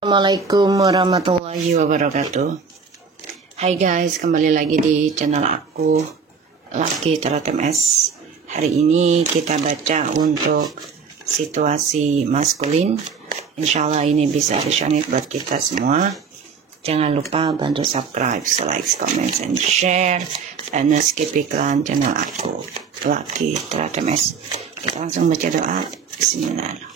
Assalamualaikum warahmatullahi wabarakatuh. Hai guys, kembali lagi di channel aku Lucky Tarot MS. Hari ini kita baca untuk situasi maskulin. Insyaallah ini bisa resonate buat kita semua. Jangan lupa bantu subscribe, like, comment, and share. Dan skip iklan channel aku Lucky Tarot MS. Kita langsung baca doa. Bismillah.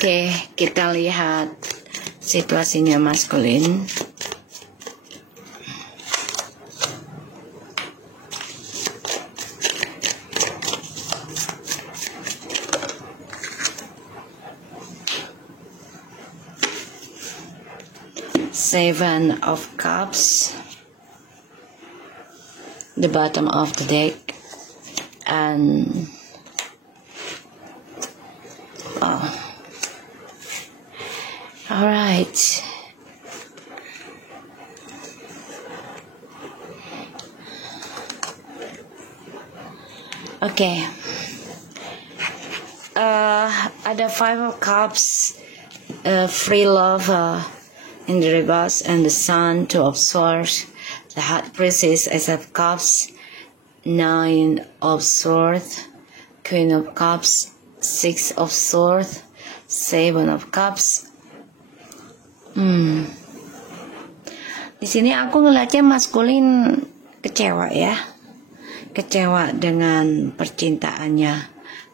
Oke, kita lihat situasinya maskulin. Seven of Cups, the bottom of the deck, and alright. Okay. Ada Five of Cups, free love in the reverse, and the Sun, Two of Swords, the High Priestess, Ace of Cups, Nine of Swords, Queen of Cups, Six of Swords, Seven of Cups. Di sini aku ngeliatnya maskulin kecewa ya, kecewa dengan percintaannya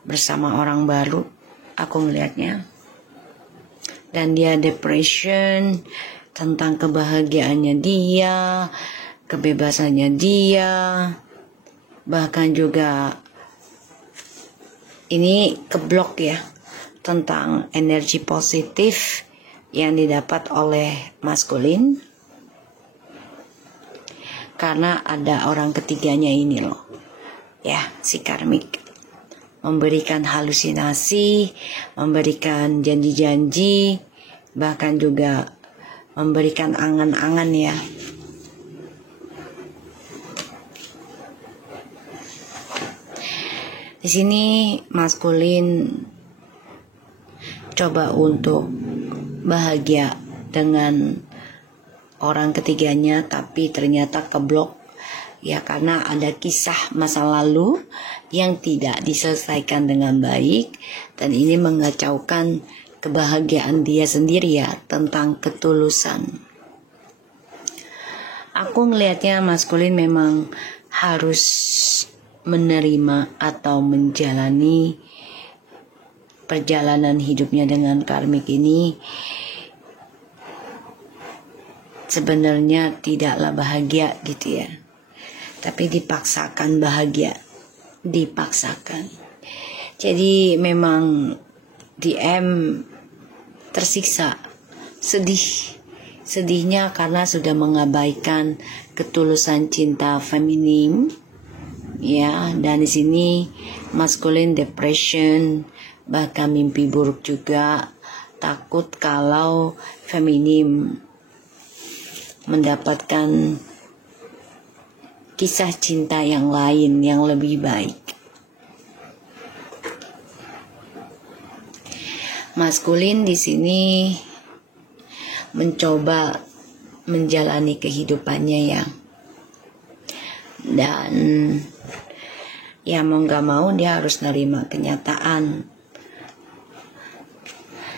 bersama orang baru. Aku ngeliatnya, dan dia depression tentang kebahagiaannya dia, kebebasannya dia, bahkan juga ini keblok ya tentang energi positif yang didapat oleh maskulin, karena ada orang ketiganya ini loh ya, si karmik memberikan halusinasi, memberikan janji-janji, bahkan juga memberikan angan-angan ya. Di sini maskulin coba untuk bahagia dengan orang ketiganya, tapi ternyata keblok ya, karena ada kisah masa lalu yang tidak diselesaikan dengan baik, dan ini mengacaukan kebahagiaan dia sendiri ya, tentang ketulusan. Aku ngelihatnya maskulin memang harus menerima atau menjalani perjalanan hidupnya dengan karmik ini. Sebenarnya tidaklah bahagia gitu ya, tapi dipaksakan bahagia, dipaksakan. Jadi memang DM tersiksa, sedihnya karena sudah mengabaikan ketulusan cinta feminim ya. Dan di sini maskulin depression, bahkan mimpi buruk juga, takut kalau feminim mendapatkan kisah cinta yang lain yang lebih baik. Maskulin di sini mencoba menjalani kehidupannya ya, dan ya mau gak mau dia harus nerima kenyataan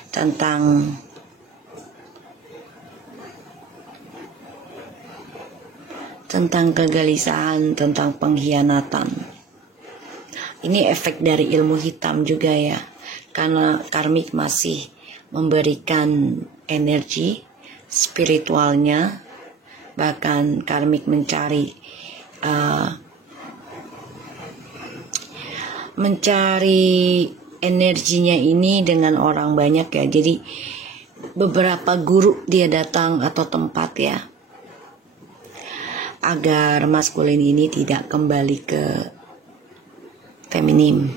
tentang kegelisahan, tentang pengkhianatan. Ini efek dari ilmu hitam juga ya, karena karmik masih memberikan energi spiritualnya, bahkan karmik mencari energinya ini dengan orang banyak ya. Jadi beberapa guru dia datang atau tempat ya, agar maskulin ini tidak kembali ke feminim.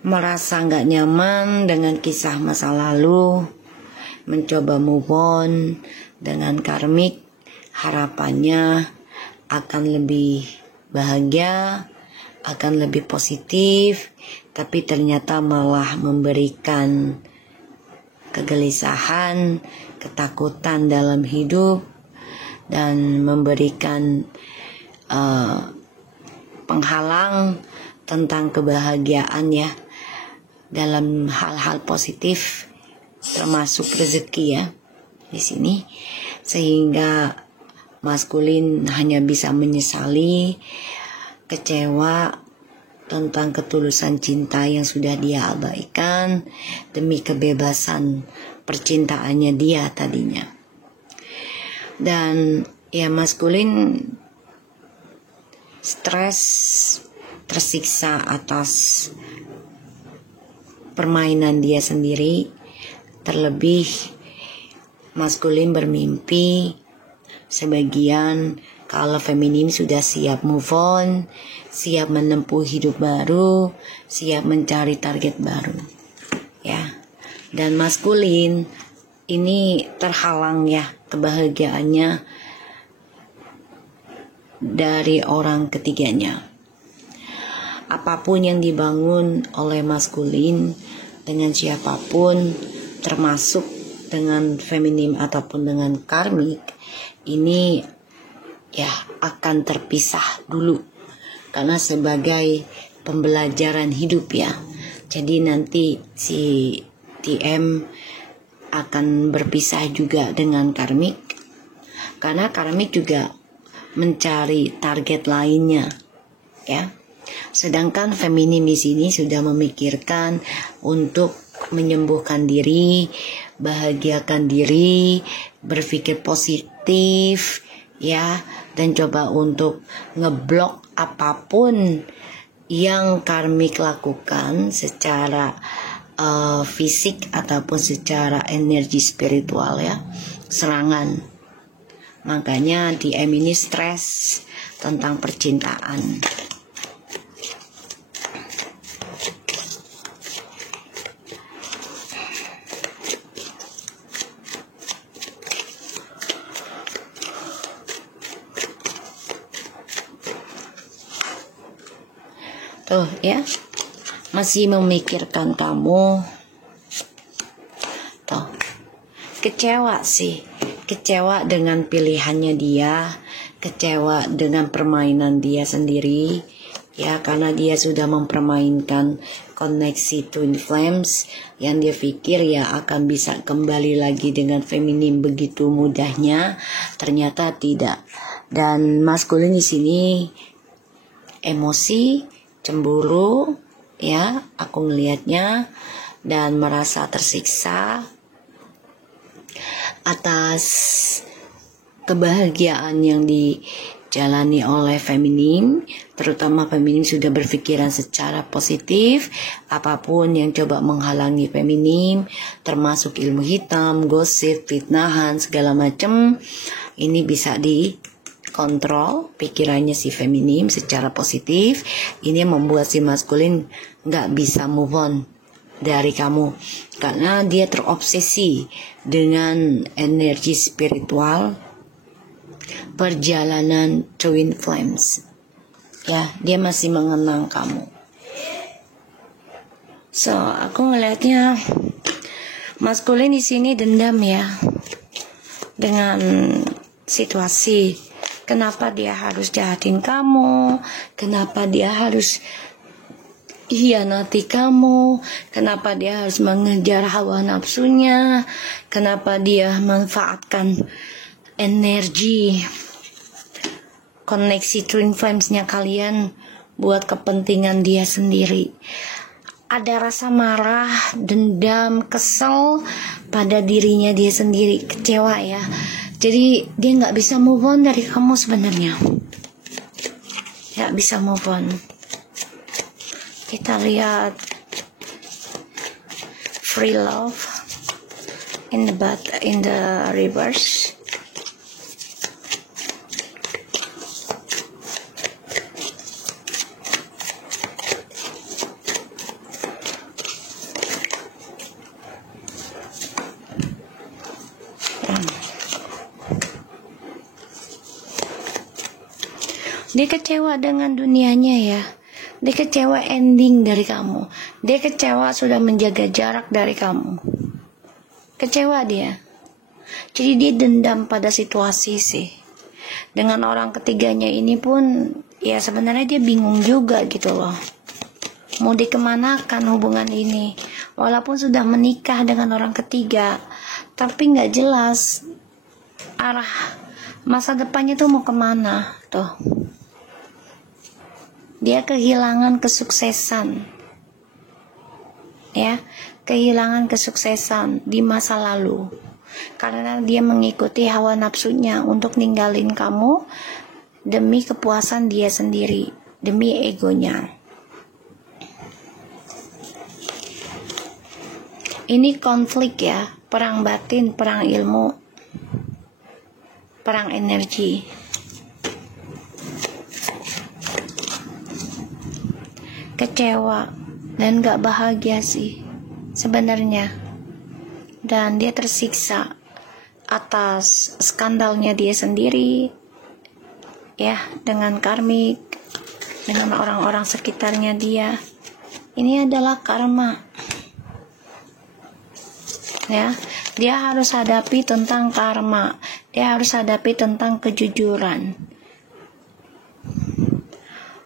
merasa nggak nyaman dengan kisah masa lalu, mencoba move on dengan karmik, harapannya akan lebih bahagia, akan lebih positif, tapi ternyata malah memberikan kegelisahan, ketakutan dalam hidup, dan memberikan penghalang tentang kebahagiaan ya, dalam hal-hal positif termasuk rezeki ya di sini, sehingga maskulin hanya bisa menyesali, kecewa tentang ketulusan cinta yang sudah dia abaikan demi kebebasan percintaannya dia tadinya. Dan ya, maskulin stres, tersiksa atas permainan dia sendiri. Terlebih maskulin bermimpi sebagian kalau feminin sudah siap move on, siap menempuh hidup baru, siap mencari target baru ya. Dan maskulin ini terhalang ya kebahagiaannya dari orang ketiganya. Apapun yang dibangun oleh maskulin dengan siapapun, termasuk dengan feminim ataupun dengan karmik, ini ya akan terpisah dulu karena sebagai pembelajaran hidup ya. Jadi nanti si TM akan berpisah juga dengan karmik, karena karmik juga mencari target lainnya ya. Sedangkan feminim di sini sudah memikirkan untuk menyembuhkan diri, bahagiakan diri, berpikir positif ya, dan coba untuk ngeblok apapun yang karmik lakukan secara fisik ataupun secara energi spiritual ya, serangan. Makanya DM ini stres tentang percintaan. Tuh ya, masih memikirkan kamu. Tuh, kecewa sih, kecewa dengan pilihannya dia, kecewa dengan permainan dia sendiri ya, karena dia sudah mempermainkan koneksi twin flames yang dia pikir ya akan bisa kembali lagi dengan feminim begitu mudahnya, ternyata tidak. Dan maskulin di sini emosi, cemburu ya, aku melihatnya, dan merasa tersiksa atas kebahagiaan yang dijalani oleh feminim. Terutama feminim sudah berpikiran secara positif, apapun yang coba menghalangi feminim, termasuk ilmu hitam, gosip, fitnahan, segala macam, ini bisa dikontrol pikirannya si feminim secara positif. Ini membuat si maskulin nggak bisa move on dari kamu, karena dia terobsesi dengan energi spiritual perjalanan twin flames ya. Dia masih mengenang kamu. So, aku ngelihatnya maskulin di sini dendam ya dengan situasi. Kenapa dia harus jahatin kamu? Kenapa dia harus hianati kamu? Kenapa dia harus mengejar hawa nafsunya? Kenapa dia manfaatkan energi koneksi twin flames-nya kalian buat kepentingan dia sendiri? Ada rasa marah, dendam, kesel pada dirinya dia sendiri, kecewa ya. Jadi dia nggak bisa move on dari kamu sebenarnya, nggak bisa move on. Kita lihat free love in the reverse. Dia kecewa dengan dunianya ya. Dia kecewa ending dari kamu. Dia kecewa sudah menjaga jarak dari kamu. Kecewa dia. Jadi dia dendam pada situasi sih. Dengan orang ketiganya ini pun ya sebenarnya dia bingung juga gitu loh. Mau dikemanakan hubungan ini. Walaupun sudah menikah dengan orang ketiga, tapi nggak jelas arah masa depannya tuh mau kemana tuh. Dia kehilangan kesuksesan, ya, kehilangan kesuksesan di masa lalu karena dia mengikuti hawa nafsunya untuk ninggalin kamu demi kepuasan dia sendiri, demi egonya. Ini konflik ya, perang batin, perang ilmu, perang energi. Kecewa dan gak bahagia sih sebenarnya, dan dia tersiksa atas skandalnya dia sendiri ya, dengan karmik, dengan orang-orang sekitarnya dia. Ini adalah karma ya. Dia harus hadapi tentang karma, dia harus hadapi tentang kejujuran.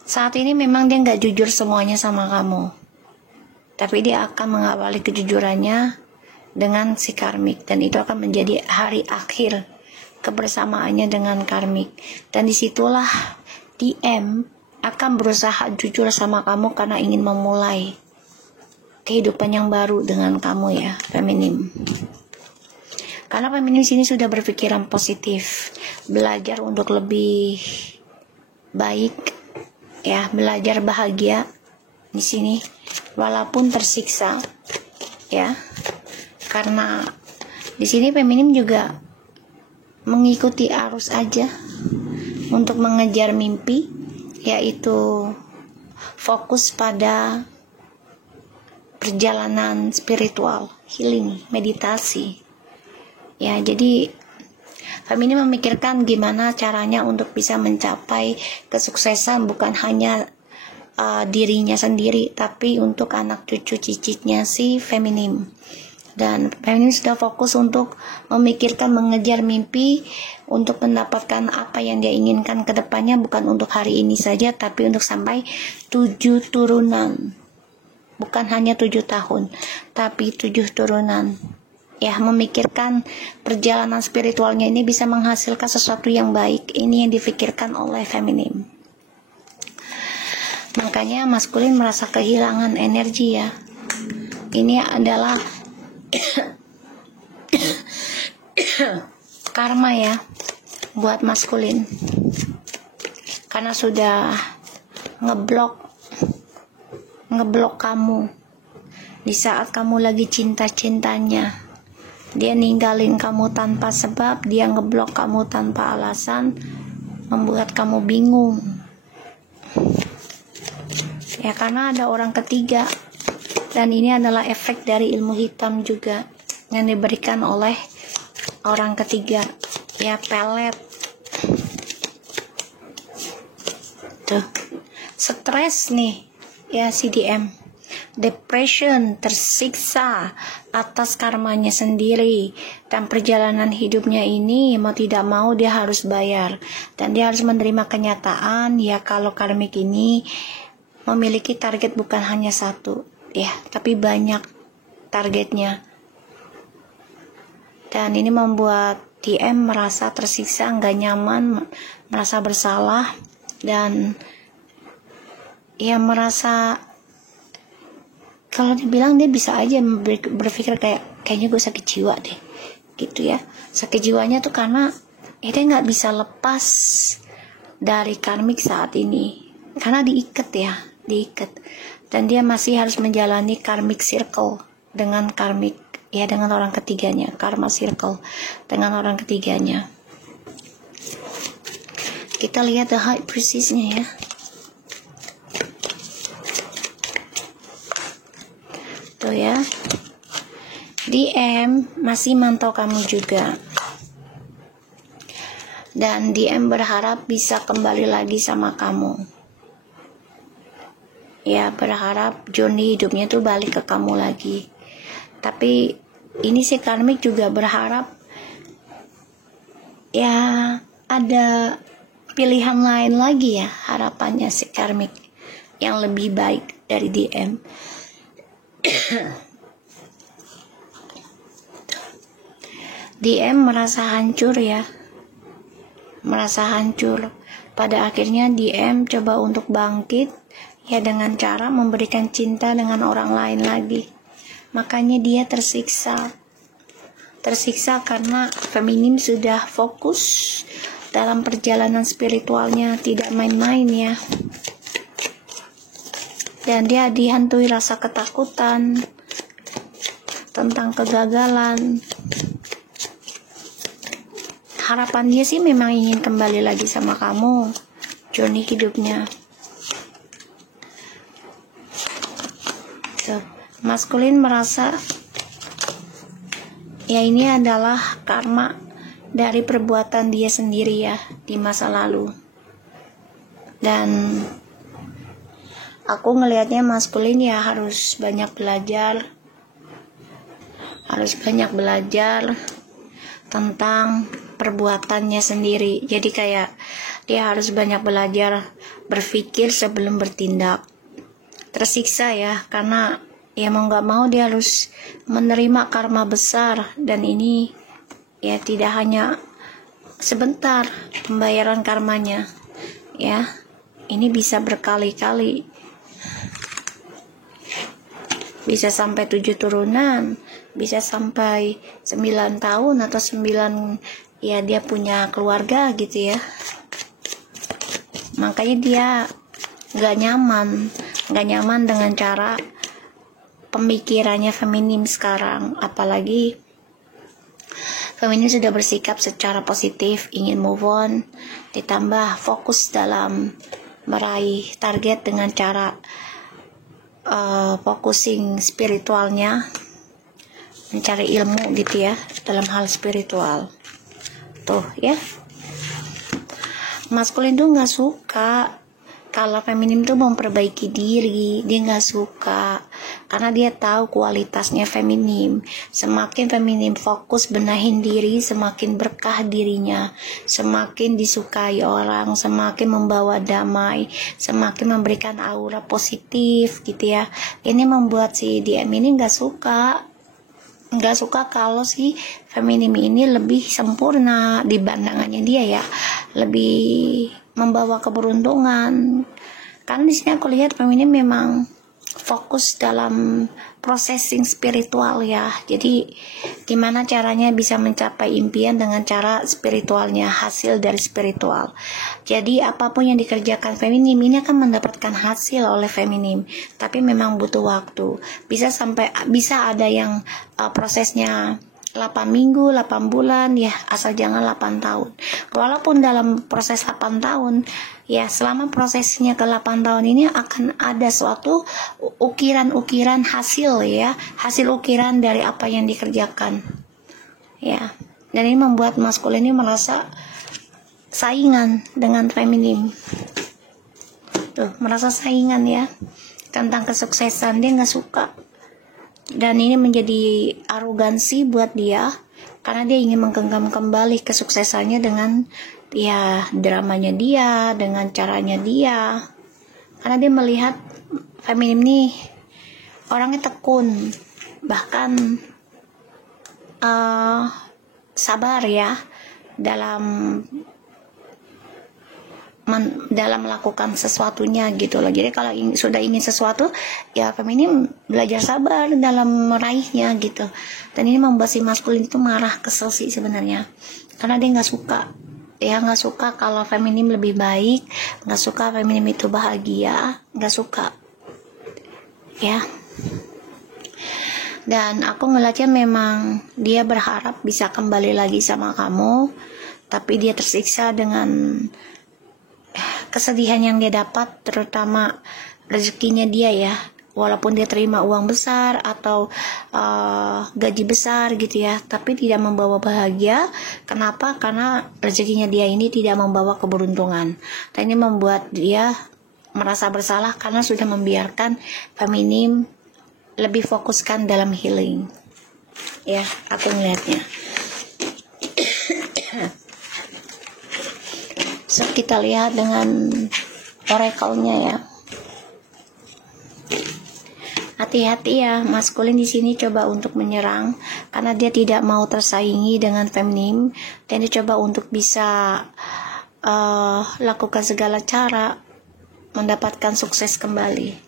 Saat ini memang dia nggak jujur semuanya sama kamu, tapi dia akan mengawali kejujurannya dengan si karmik, dan itu akan menjadi hari akhir kebersamaannya dengan karmik. Dan disitulah DM akan berusaha jujur sama kamu karena ingin memulai kehidupan yang baru dengan kamu ya, feminim. Karena feminim sini sudah berpikiran positif, belajar untuk lebih baik ya, belajar bahagia di sini walaupun tersiksa ya. Karena di sini feminim juga mengikuti arus aja untuk mengejar mimpi, yaitu fokus pada perjalanan spiritual, healing, meditasi ya. Jadi feminim memikirkan gimana caranya untuk bisa mencapai kesuksesan, bukan hanya dirinya sendiri, tapi untuk anak cucu cicitnya si feminim. Dan feminim sudah fokus untuk memikirkan, mengejar mimpi untuk mendapatkan apa yang dia inginkan ke depannya, bukan untuk hari ini saja, tapi untuk sampai 7 turunan. Bukan hanya 7 tahun, tapi 7 turunan. Ya, memikirkan perjalanan spiritualnya ini bisa menghasilkan sesuatu yang baik. Ini yang difikirkan oleh feminim. Makanya maskulin merasa kehilangan energi ya. Ini adalah karma ya buat maskulin, karena sudah ngeblok kamu di saat kamu lagi cinta-cintanya. Dia ninggalin kamu tanpa sebab, dia ngeblok kamu tanpa alasan, membuat kamu bingung ya, karena ada orang ketiga. Dan ini adalah efek dari ilmu hitam juga yang diberikan oleh orang ketiga ya, pelet tuh. Stres nih ya, CDM, depression, tersiksa atas karmanya sendiri, dan perjalanan hidupnya ini mau tidak mau dia harus bayar, dan dia harus menerima kenyataan ya kalau karmik ini memiliki target bukan hanya satu ya, tapi banyak targetnya. Dan ini membuat DM merasa tersiksa, nggak nyaman, merasa bersalah, dan ya merasa, kalau dibilang dia bisa aja berpikir kayaknya gue sakit jiwa deh gitu ya. Sakit jiwanya tuh karena dia nggak bisa lepas dari karmik saat ini, karena diikat, dan dia masih harus menjalani karmic circle dengan karmik ya, dengan orang ketiganya, karma circle dengan orang ketiganya. Kita lihat the high priestess-nya ya. Tuh ya, DM masih mantau kamu juga, dan DM berharap bisa kembali lagi sama kamu. Ya, berharap journey hidupnya tuh balik ke kamu lagi. Tapi ini si karmik juga berharap ya ada pilihan lain lagi ya, harapannya si karmik yang lebih baik dari DM. DM merasa hancur ya, merasa hancur. Pada akhirnya DM coba untuk bangkit ya dengan cara memberikan cinta dengan orang lain lagi. Makanya dia tersiksa karena feminim sudah fokus dalam perjalanan spiritualnya, tidak main-main ya. Dan dia dihantui rasa ketakutan tentang kegagalan. Harapan dia sih memang ingin kembali lagi sama kamu, journey hidupnya. So, maskulin merasa ya ini adalah karma dari perbuatan dia sendiri ya di masa lalu. Dan aku ngelihatnya maskulin ya harus banyak belajar tentang perbuatannya sendiri. Jadi kayak dia harus banyak belajar berpikir sebelum bertindak. Tersiksa ya, karena ya mau gak mau dia harus menerima karma besar, dan ini ya tidak hanya sebentar pembayaran karmanya ya, ini bisa berkali-kali, bisa sampai 7 turunan, bisa sampai 9 tahun atau 9 ya dia punya keluarga gitu ya. Makanya dia gak nyaman dengan cara pemikirannya feminim sekarang, apalagi feminim sudah bersikap secara positif, ingin move on, ditambah fokus dalam meraih target dengan cara focusing spiritualnya, mencari ilmu gitu ya dalam hal spiritual. Tuh ya, maskulin tuh nggak suka kalau feminim tuh memperbaiki diri. Dia nggak suka karena dia tahu kualitasnya feminim. Semakin feminim fokus benahin diri, semakin berkah dirinya, semakin disukai orang, semakin membawa damai, semakin memberikan aura positif gitu ya. Ini membuat si DM ini nggak suka kalau si feminim ini lebih sempurna di pandangannya dia ya, lebih membawa keberuntungan. Karena di sini aku lihat feminim memang fokus dalam processing spiritual ya. Jadi gimana caranya bisa mencapai impian dengan cara spiritualnya, hasil dari spiritual. Jadi apapun yang dikerjakan feminim ini akan mendapatkan hasil oleh feminim, tapi memang butuh waktu. Bisa ada yang prosesnya 8 minggu, 8 bulan ya, asal jangan 8 tahun. Walaupun dalam proses 8 tahun ya, selama prosesnya ke 8 tahun ini akan ada suatu ukiran-ukiran hasil ya, hasil ukiran dari apa yang dikerjakan ya. Dan ini membuat maskulin ini merasa saingan dengan feminim. Tuh, merasa saingan ya tentang kesuksesan, dia nggak suka. Dan ini menjadi arogansi buat dia, karena dia ingin menggenggam kembali kesuksesannya dengan ya dramanya dia, dengan caranya dia. Karena dia melihat feminim nih orangnya tekun, bahkan sabar ya dalam melakukan sesuatunya gitu loh. Jadi kalau sudah ingin sesuatu ya feminim belajar sabar dalam meraihnya gitu. Dan ini membuat si maskulin itu marah, kesel sih sebenarnya, karena dia nggak suka kalau feminim lebih baik, nggak suka feminim itu bahagia, nggak suka ya. Dan aku ngeliatnya memang dia berharap bisa kembali lagi sama kamu, tapi dia tersiksa dengan kesedihan yang dia dapat, terutama rezekinya dia ya. walaupun dia terima uang besar atau gaji besar gitu ya, tapi tidak membawa bahagia. Kenapa? Karena rezekinya dia ini tidak membawa keberuntungan. Dan ini membuat dia merasa bersalah karena sudah membiarkan feminim lebih fokuskan dalam healing. Ya, aku melihatnya. So, kita lihat dengan oracle-nya ya. Hati-hati ya, maskulin di sini coba untuk menyerang karena dia tidak mau tersaingi dengan feminim, dan dia coba untuk bisa lakukan segala cara mendapatkan sukses kembali.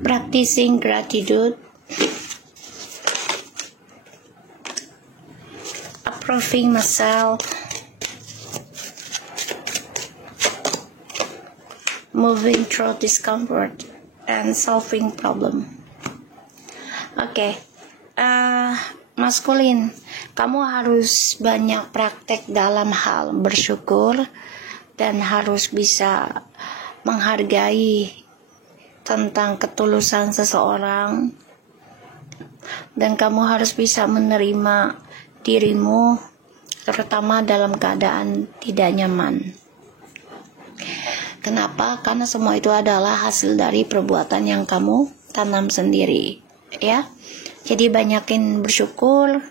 Practicing gratitude, approving myself, moving through discomfort, and solving problem. Oke, maskulin, kamu harus banyak praktek dalam hal bersyukur dan harus bisa menghargai tentang ketulusan seseorang, dan kamu harus bisa menerima dirimu terutama dalam keadaan tidak nyaman. Kenapa? Karena semua itu adalah hasil dari perbuatan yang kamu tanam sendiri ya. Jadi banyakin bersyukur,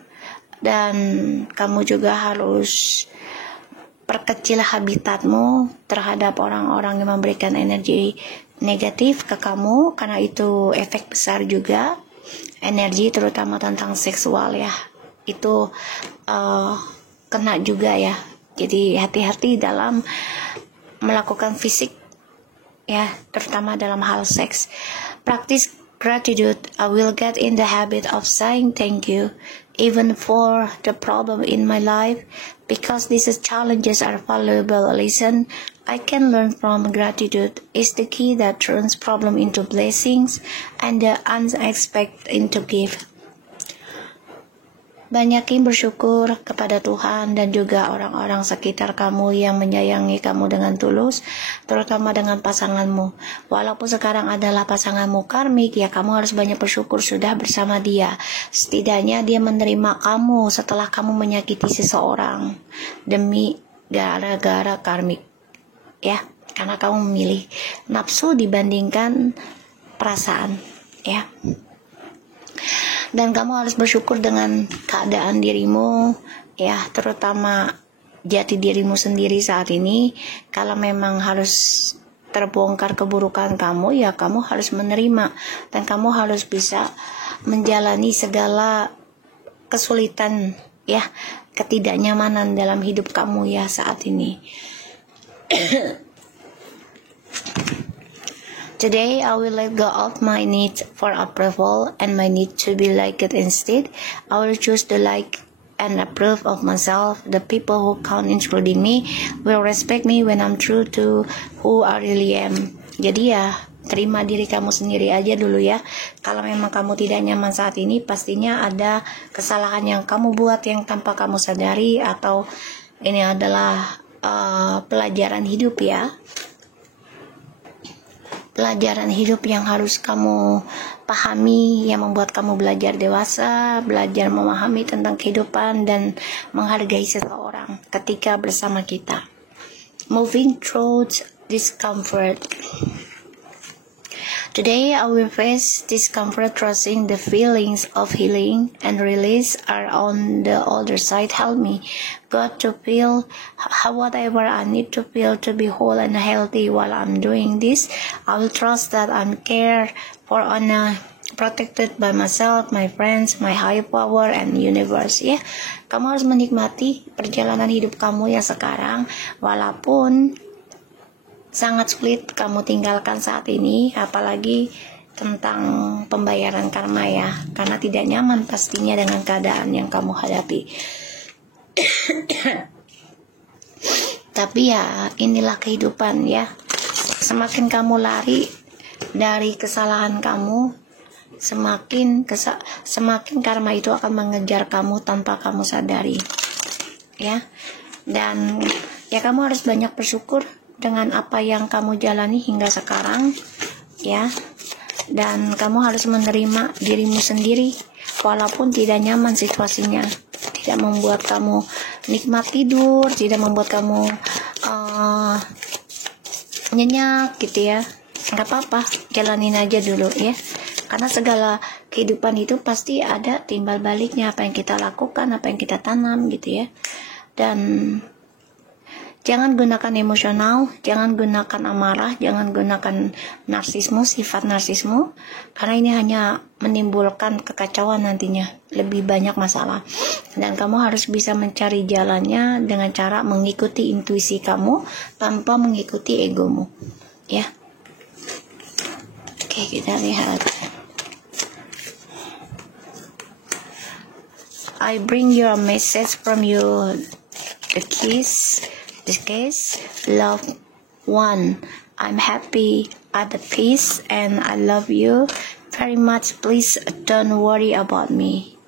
dan kamu juga harus perkecil habitatmu terhadap orang-orang yang memberikan energi negatif ke kamu, karena itu efek besar juga. Energi terutama tentang seksual ya, itu kena juga ya. Jadi hati-hati dalam melakukan fisik ya, terutama dalam hal seks. Practice gratitude. I will get in the habit of saying thank you even for the problem in my life, because these challenges are valuable lesson I can learn from. Gratitude is the key that turns problem into blessings and the unexpected into gift. Banyakin bersyukur kepada Tuhan dan juga orang-orang sekitar kamu yang menyayangi kamu dengan tulus, terutama dengan pasanganmu. Walaupun sekarang adalah pasanganmu karmik, ya kamu harus banyak bersyukur sudah bersama dia. Setidaknya dia menerima kamu setelah kamu menyakiti seseorang demi gara-gara karmik. Ya, karena kamu memilih nafsu dibandingkan perasaan, ya. Dan kamu harus bersyukur dengan keadaan dirimu, ya, terutama jati dirimu sendiri saat ini. Kalau memang harus terbongkar keburukan kamu, ya kamu harus menerima, dan kamu harus bisa menjalani segala kesulitan, ya, ketidaknyamanan dalam hidup kamu ya saat ini. Today I will let go of my need for approval and my need to be liked. Instead, I will choose to like and approve of myself. The people who count including me will respect me when I'm true to who I really am. Jadi ya, terima diri kamu sendiri aja dulu ya. Kalau memang kamu tidak nyaman saat ini, pastinya ada kesalahan yang kamu buat yang tanpa kamu sadari, atau ini adalah pelajaran hidup ya. Pelajaran hidup yang harus kamu pahami, yang membuat kamu belajar dewasa, belajar memahami tentang kehidupan dan menghargai seseorang ketika bersama kita. Moving through discomfort. Today I will face discomfort, trusting the feelings of healing and release are on the other side. Help me, God, to feel whatever I need to feel to be whole and healthy while I'm doing this. I will trust that I'm cared for and protected by myself, my friends, my higher power, and universe. Ya, kamu harus menikmati perjalanan hidup kamu yang sekarang, walaupun sangat sulit kamu tinggalkan saat ini, apalagi tentang pembayaran karma ya, karena tidak nyaman pastinya dengan keadaan yang kamu hadapi. Tapi ya inilah kehidupan ya. Semakin kamu lari dari kesalahan kamu, semakin karma itu akan mengejar kamu tanpa kamu sadari. Ya. Dan ya kamu harus banyak bersyukur dengan apa yang kamu jalani hingga sekarang ya. Dan kamu harus menerima dirimu sendiri walaupun tidak nyaman situasinya, tidak membuat kamu nikmat tidur, tidak membuat kamu nyenyak gitu ya. Nggak apa-apa, jalanin aja dulu ya. Karena segala kehidupan itu pasti ada timbal baliknya, apa yang kita lakukan, apa yang kita tanam gitu ya. Dan jangan gunakan emosional, jangan gunakan amarah, jangan gunakan narsisme, sifat narsisme, karena ini hanya menimbulkan kekacauan nantinya, lebih banyak masalah. Dan kamu harus bisa mencari jalannya dengan cara mengikuti intuisi kamu tanpa mengikuti egomu, ya. Oke, kita lihat. I bring you a message from you, the kiss. This case, love one. I'm happy at the peace and I love you very much. Please don't worry about me.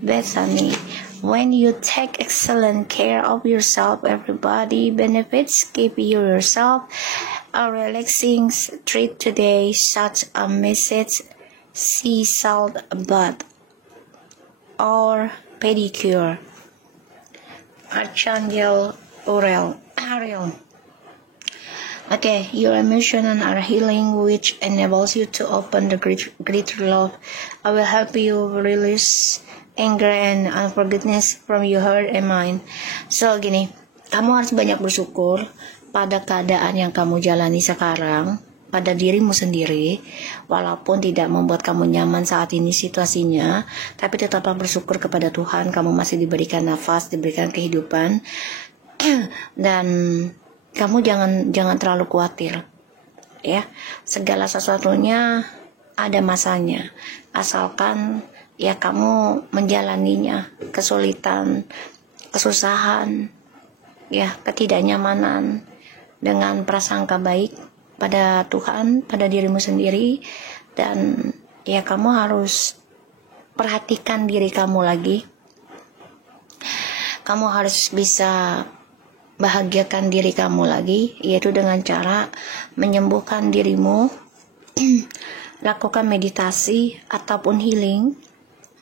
Bethany, when you take excellent care of yourself, everybody benefits. Give yourself a relaxing treat today, such a message, sea salt bath or pedicure. Archangel Ariel. Okay, your emotions are healing, which enables you to open the greater love. I will help you release anger and unforgiveness from your heart and mind. So gini, kamu harus banyak bersyukur pada keadaan yang kamu jalani sekarang, pada dirimu sendiri, walaupun tidak membuat kamu nyaman saat ini situasinya, tapi tetaplah bersyukur kepada Tuhan. Kamu masih diberikan nafas, diberikan kehidupan. Dan kamu jangan terlalu khawatir ya. Segala sesuatunya ada masanya, asalkan ya kamu menjalaninya. Kesulitan, kesusahan ya, ketidaknyamanan dengan prasangka baik pada Tuhan, pada dirimu sendiri. Dan ya kamu harus perhatikan diri kamu lagi. Kamu harus bisa bahagiakan diri kamu lagi, yaitu dengan cara menyembuhkan dirimu, lakukan meditasi ataupun healing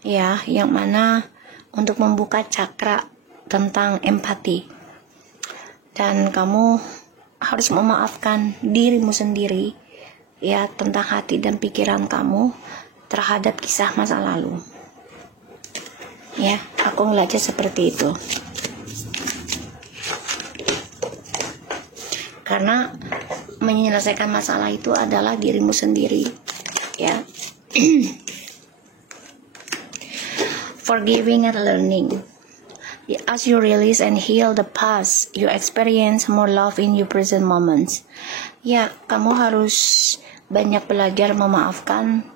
ya, yang mana untuk membuka cakra tentang empati. Dan kamu harus memaafkan dirimu sendiri ya, tentang hati dan pikiran kamu terhadap kisah masa lalu ya. Aku ngeliatnya seperti itu. Karena menyelesaikan masalah itu adalah dirimu sendiri ya. Forgiving and learning. As you release and heal the past, you experience more love in your present moments. Ya, kamu harus banyak belajar memaafkan,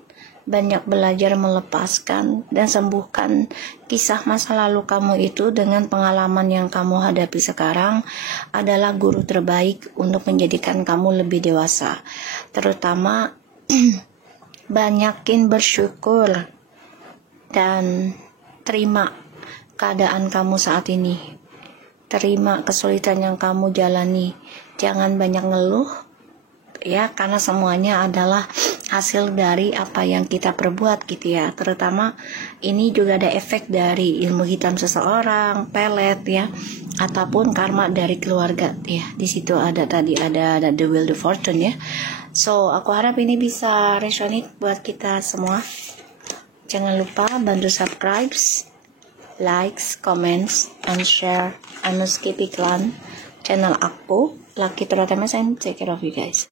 banyak belajar melepaskan, dan sembuhkan kisah masa lalu kamu itu. Dengan pengalaman yang kamu hadapi sekarang adalah guru terbaik untuk menjadikan kamu lebih dewasa. Terutama banyakin bersyukur dan terima keadaan kamu saat ini. Terima kesulitan yang kamu jalani. Jangan banyak ngeluh ya, karena semuanya adalah hasil dari apa yang kita perbuat gitu ya. Terutama ini juga ada efek dari ilmu hitam seseorang, pelet ya, ataupun karma dari keluarga ya. Di situ ada the wheel of fortune ya. So aku harap ini bisa resonate buat kita semua. Jangan lupa bantu subscribe, likes, comments, and share. I'm skip iklan channel aku, Lucky Trotemes, and take care of you guys.